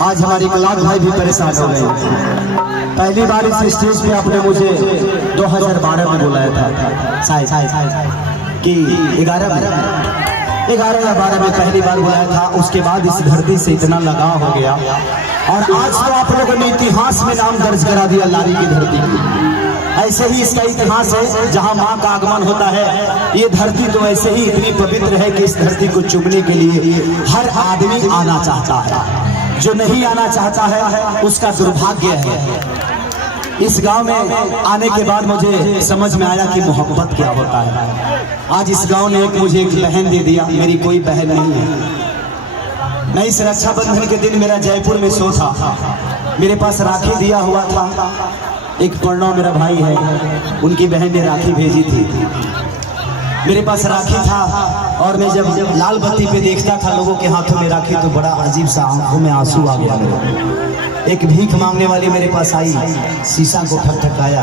आज हमारे कलाक भाई भी परेशान हो गए। पहली बार इस स्टेज पे आपने मुझे 2012 में बुलाया था कि 11 या 12 में पहली बार बुलाया था। उसके बाद इस धरती से इतना लगाव हो गया और आज तो आप लोगों ने इतिहास में नाम दर्ज करा दिया लारी की धरती की। ऐसे ही इसका इतिहास है, जहां मां का आगमन होता है। ये धरती तो ऐसे ही इतनी पवित्र है कि इस धरती को चुमने के लिए हर आदमी आना चाहता है। जो नहीं आना चाहता है उसका दुर्भाग्य है। इस गांव में आने के बाद मुझे समझ में आया कि मोहब्बत क्या होता है। आज इस गांव ने मुझे एक बहन दे दिया। मेरी कोई बहन नहीं है। मैं इस रक्षाबंधन के दिन मेरा जयपुर में शो था, मेरे पास राखी दिया हुआ था। एक प्रणव मेरा भाई है, उनकी बहन ने राखी भेजी थी। मेरे पास राखी था और मैं जब लाल बत्ती पे देखता था लोगों के हाथों में राखी तो बड़ा अजीब सा आंखों में आंसू आ गया मेरे। एक भीख मांगने वाली मेरे पास आई, शीशा को ठकठकाया।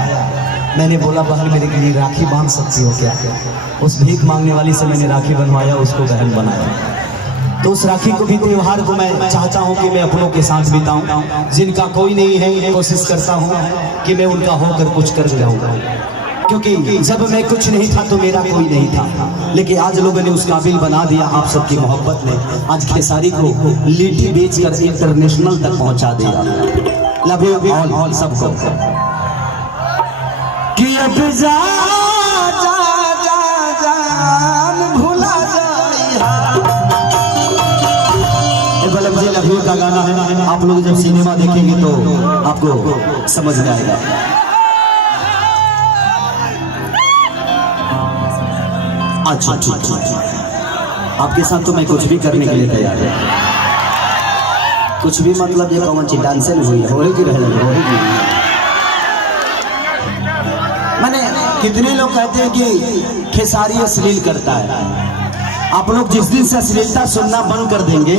मैंने बोला बहन मेरे के लिए राखी बांध सकती हो क्या? उस भीख मांगने वाली से मैंने राखी बनवाया, उसको बहन बनाया। तो उस राखी को भी त्योहार को मैं चाहता हूं कि मैं अपनों के साथ बिताऊं। जिनका कोई नहीं है कोशिश करता हूं कि मैं उनका होकर कुछ कर जाऊंगा, क्योंकि जब मैं कुछ नहीं था तो मेरा कोई नहीं था। लेकिन आज लोगों ने उस काबिल बना दिया आप सबकी मोहब्बत ने। आज खेसारी को लीटी बेचकर इंटरनेशनल तक पहुंचा दिया। लव यू ऑल सबको। कि अब जा जा जा जान भुला जाइया। लव यू का गाना है। आप लोग जब सिनेमा देखेंगे तो आपको समझ में आएगा। अच्छा आपके साथ तो मैं कुछ भी करने के लिए तैयार है। कुछ भी मतलब ये कौन सी डांसर हुई है, होगी रह होगी। मैंने कितने लोग कहते हैं कि खेसारी अश्लील करता है। आप लोग जिस दिन से अश्लीलता सुनना बंद कर देंगे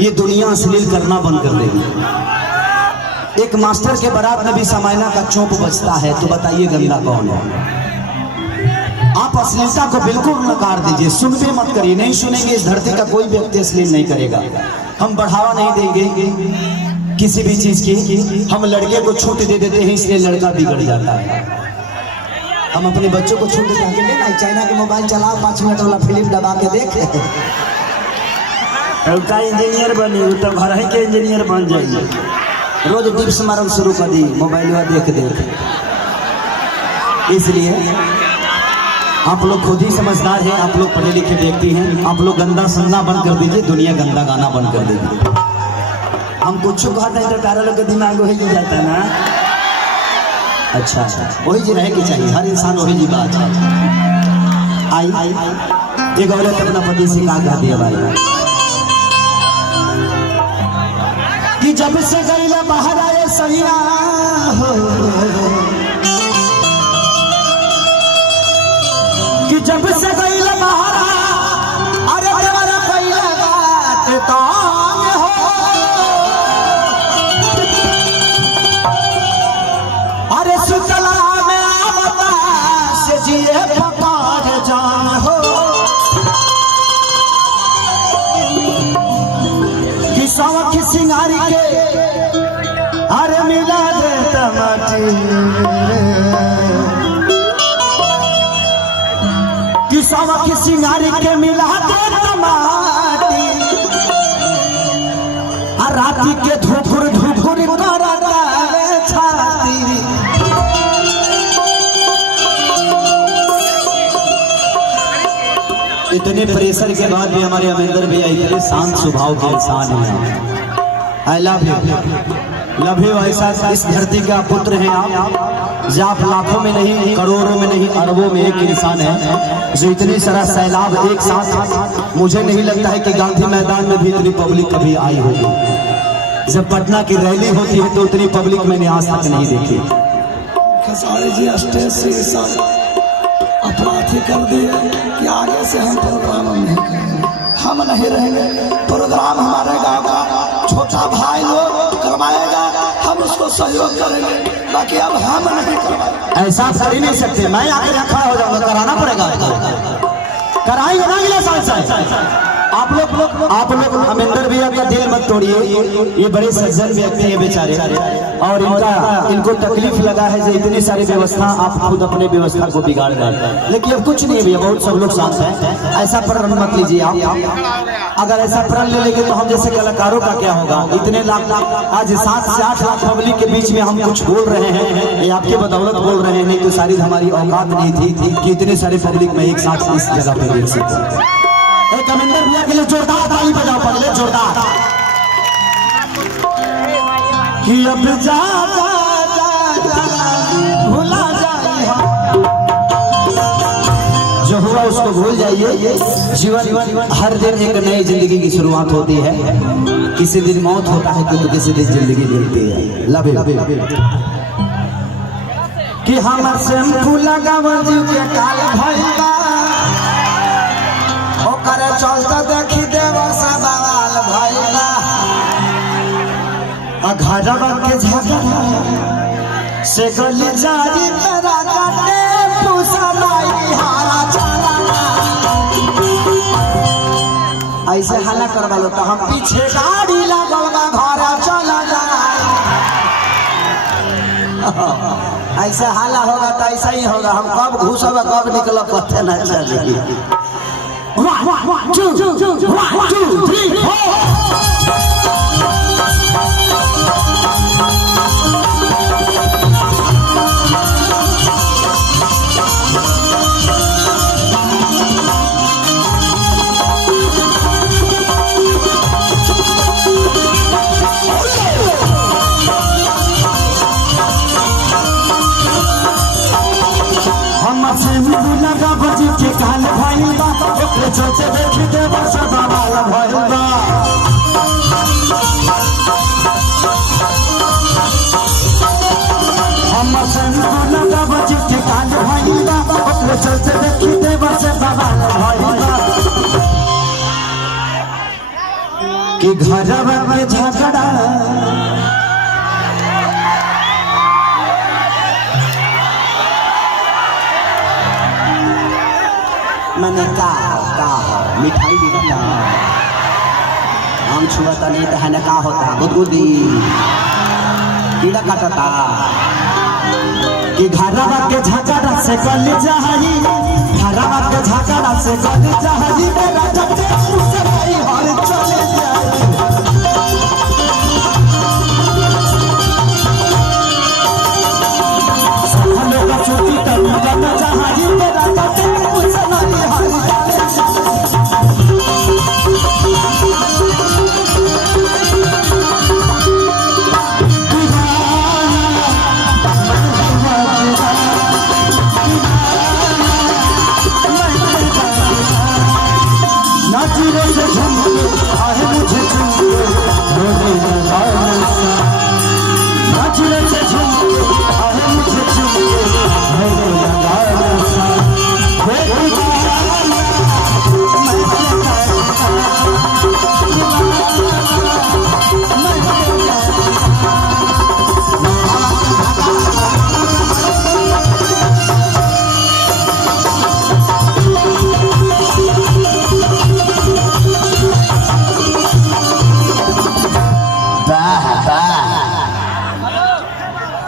ये दुनिया अश्लील करना बंद कर देगी। एक मास्टर के बारात में भी समायना का चौंप बजता है, तो बताइए गंदा कौन है? आप अश्लीलता को बिल्कुल नकार दीजिए, सुनबे मत करिए। नहीं सुनेंगे इस धरती का कोई व्यक्ति अश्लील नहीं करेगा। हम बढ़ावा नहीं देंगे किसी भी चीज की। हम लड़के को छूट दे देते हैं इसलिए लड़का बिगड़ जाता है। हम अपने बच्चों को छूट देते हैं, चाइना के मोबाइल चलाओ 5 मिनट वाला फिल्म दबा के देख। का इंजीनियर बनी तो घर के इंजीनियर बन जाइए। रोज डिप्स मारल शुरू कर दी मोबाइल देख देख। इसलिए आप लोग खुद ही समझदार हैं, आप लोग पढ़े लिखे व्यक्ति हैं। आप लोग गंदा सुनना बंद कर दीजिए, दुनिया गंदा गाना बंद कर दीजिए। हम कुछ कहते हैं तो तारा लोग का दिमाग वही जी जाता है ना। अच्छा वही जी रहे की चाहिए, हर इंसान वही जी बात है। आई एक औरत अपना पति से कहा कहती है भाई कि जब से गई बाहर आए सैया हो, कि जब से गई बाहर अरे देवरा पहला बात तो हो। अरे सुतला में आवता से जिए पकार जान हो। कि सवख सिंगारी के अरे मिला दे टमाटी, कि सवख सिंगारी के मिला दे टमाटी। आ राती के धुकुर धुकुर करता है छाती। इतने प्रेशर के बाद भी हमारे अमेंदर भैया इतने शांत स्वभाव के इंसान हैं। आई लव यू ऐसा इस धरती का पुत्र हैं आप। आप लाखों में नहीं, करोड़ों में नहीं, अरबों में एक इंसान है जो इतनी सारा सैलाब एक साथ। मुझे नहीं लगता है कि गांधी मैदान में भी इतनी पब्लिक कभी आई होगी। जब पटना की रैली होती है तो उतनी पब्लिक मैंने आज तक नहीं देखी। खेसारी जी स्टेज से अपराध कर दिए कि आगे से हम प्रोग्राम नहीं करेंगे, हम नहीं रहेंगे। प्रोग्राम हमारे गाँव का छोटा भाई लोग करवाएगा, हम उसको सहयोग करेंगे, बाकी अब हम नहीं करवाएंगे। ऐसा कर ही नहीं सकते। मैं आकर खड़ा हो जाऊंगा, कराना पड़ेगा। कराएंगे ना अगले साल से। आप लोग आप लोग अमेंदर भैया का दिल मत तोड़िए, ये बड़े सज्जन व्यक्ति है बेचारे, और इनको तकलीफ लगा है जो इतनी सारी व्यवस्था आप खुद अपने व्यवस्था को बिगाड़ रहे हैं। लेकिन अब कुछ नहीं भैया, बहुत सब लोग शांत हैं, ऐसा प्रण मत लीजिए आप। अगर ऐसा प्रण ले लेंगे तो हम जैसे कलाकारों का क्या होगा? इतने लाख आज 7 से 8 लाख पब्लिक के बीच में हम कुछ बोल रहे हैं, ये आपके बदौलत बोल रहे हैं, नहीं तो सारी हमारी औकात नहीं थी कि इतने सारे पब्लिक में एक साथ इस जगह पे देख सकते। एक अमेंदर भैया के लिए जोरदार ताली बजाओ, पहले जोरदार। कि अब जा भूला जाए, जो हुआ उसको भूल जाइए। जीवन हर दिन एक नई जिंदगी की शुरुआत होती है, किसी दिन मौत होता है तो किसी दिन जिंदगी मिलती है। Love you. कि हमर शैम्पू लगावल जीव के काल भइला, ओकरे चलते देखी देवर सा बवाल भइला। घरवा के झगड़ा से गली जारी तेरा काटे पुसलाई हारा चला। ऐसे हल्ला करवा लो तो हम पीछे गाड़ी लगल बा घर चला जाए। ऐसे हल्ला होगा तो ऐसा ही होगा, हम कब घुसब कब निकलब पता न चलेगी। 1 2 3 4 लगा बजी के काल भइला, ओकरे सोचे देखी देवर सा बवाल भइला। हमर शैम्पू लगा बजी के काल भइला, ओकरे सोचे देखी देवर सा बवाल भइला। कि घरवा के झगड़ा मैंने का मिठाई भी बता, हम छुआता नहीं तो है ना का होता गुदगुदी कीड़ा काटता। कि घरवा के झगड़ा से गल जाही, घरवा के झगड़ा से गल जाही, मेरा जब मुसराई हर चले जाए। सहले का छुट्टी तब जब जाही, मेरा जब मुसराई हर चले जाए।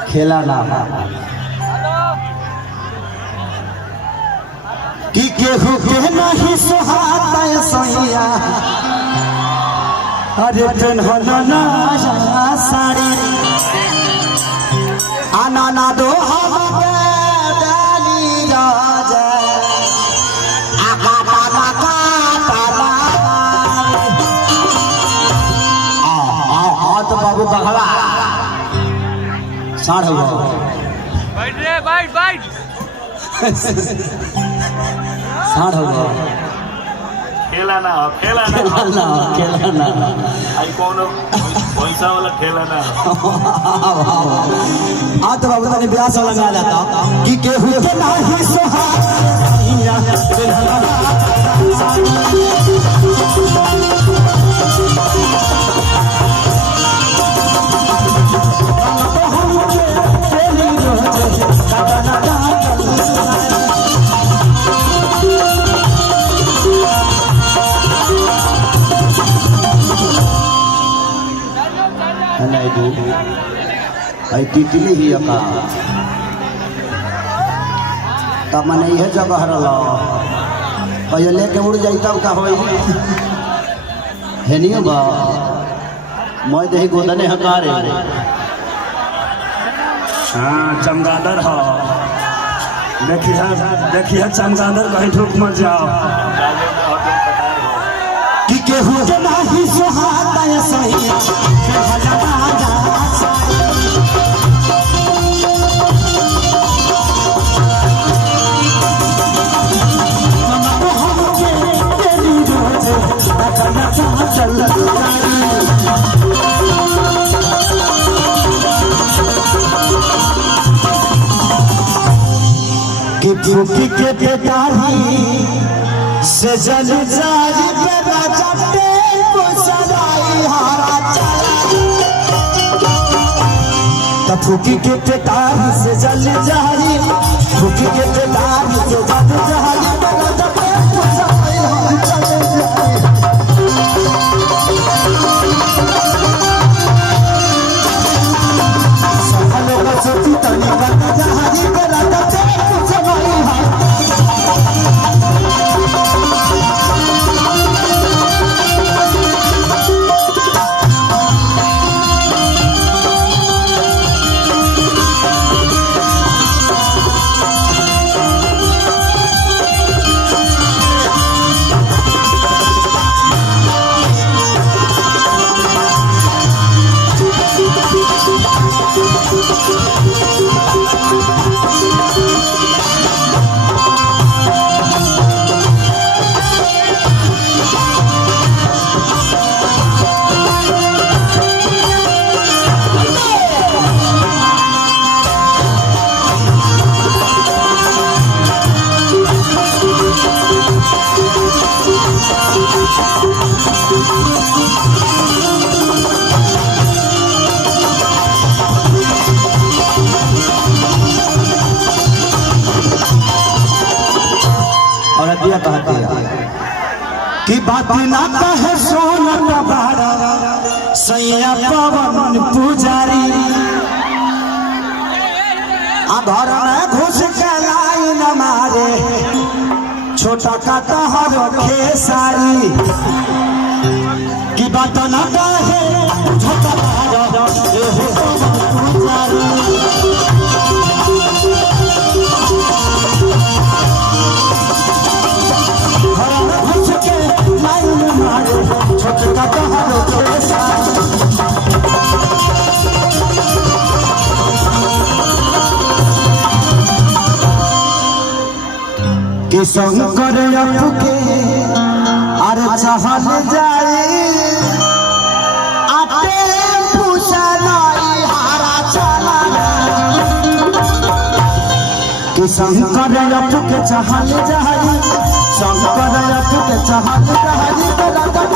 खेला ना कि केहू के नहीं सुहाता सैया, अरे तन्हना ना साड़ी आना ना दो हम डाली राजा आका पाला का पाला। तो बाबू बघवा साढ़ हुआ बैठ रे बैठ साढ़ हुआ खेला ना आई कौन पैसा वाला खेला ना। आज तो बाबू तने ब्याह वाला में आ जाता कि केहू के नाही सोहाइया नहीं दू आई तितली ही का तब मैंने यह जगह रहा कहिए लेके उड़ जाई तब का होई है नहीं बा मैं दही गोदने हकारे हाँ चमगादड़ हो देखिए चमगादड़ कहीं ठोक मत जाओ कि केहू के नाही सुहाता है सही कि फूकी के बेटारी से जल जारी पे राजा को सदाई हारा चला तब फूकी के बेटारी से जल जारी फूकी के बेटारी से जल जारी पे राजा को सदाई हारा चला सफलों का सोती तनी करना जहारी पे राजा को सदाई हारा दिया कहते हैं कि बात ना कहे सोना बारा सैया पवन पुजारी घर में घुस के लाइन मारे छोटा का तहर खेसारी की बात ना कहे छोटा पुजारी कि शंकर के अरे चाहल जाए आटे पूछनाई हारा चला कि शंकर के चाहल जाए शंकर के चाहल जाए